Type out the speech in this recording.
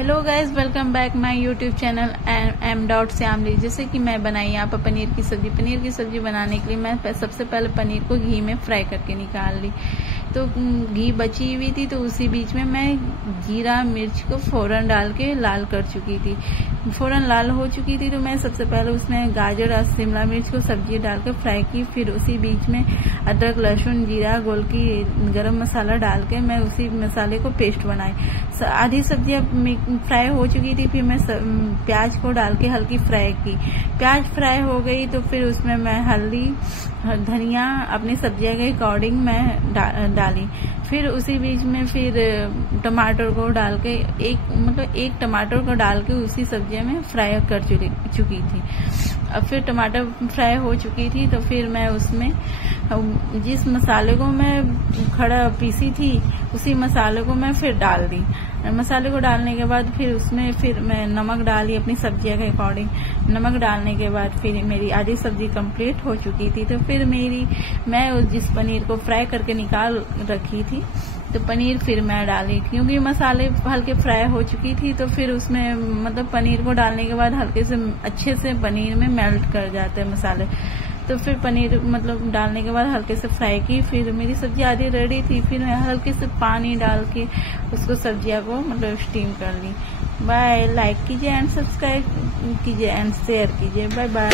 Hello guys, welcome back my YouTube channel m.श्यामली। जैसे कि मैं बनाई यहाँ पर पनीर की सब्जी। पनीर की सब्जी बनाने के लिए मैं सबसे पहले पनीर को घी में फ्राई करके निकाल ली। तो घी बची हुई थी, तो उसी बीच में मैं जीरा मिर्च को फोरन डाल के लाल कर चुकी थी। फोरन लाल हो चुकी थी तो मैं सबसे पहले उसमें गाजर और शिमला मिर्च को सब्जी डालकर फ्राई की। फिर उसी बीच में अदरक लहसुन जीरा गोल की गरम मसाला डाल के मैं उसी मसाले को पेस्ट बनाई। आधी सब्जी फ्राई हो चुकी थी, फिर मैं प्याज को डाल के हल्की फ्राई की। प्याज फ्राई हो गई तो फिर उसमें मैं हल्दी धनिया अपनी सब्जियों के अकॉर्डिंग मैं डाली। फिर उसी बीच में फिर टमाटर को डाल के एक टमाटर को डाल के उसी सब्जी में फ्राई कर चुकी थी। अब फिर टमाटर फ्राई हो चुकी थी तो फिर मैं उसमें जिस मसाले को मैं खड़ा पीसी थी उसी मसाले को मैं फिर डाल दी। मसाले को डालने के बाद फिर उसमें फिर मैं नमक डाली अपनी सब्जियों के अकॉर्डिंग। नमक डालने के बाद फिर मेरी आधी सब्जी कंप्लीट हो चुकी थी। तो फिर मैं जिस पनीर को फ्राई करके निकाल रखी थी तो पनीर फिर मैं डाली, क्योंकि मसाले हल्के फ्राई हो चुकी थी। तो फिर उसमें पनीर को डालने के बाद हल्के से अच्छे से पनीर में मेल्ट कर जाते हैं मसाले। तो फिर पनीर डालने के बाद हल्के से फ्राई की। फिर मेरी सब्जी आधी रेडी थी, फिर मैं हल्के से पानी डाल के उसको सब्जियां को स्टीम कर ली। बाय, लाइक कीजिए एंड सब्सक्राइब कीजिए एंड शेयर कीजिए। Bye bye.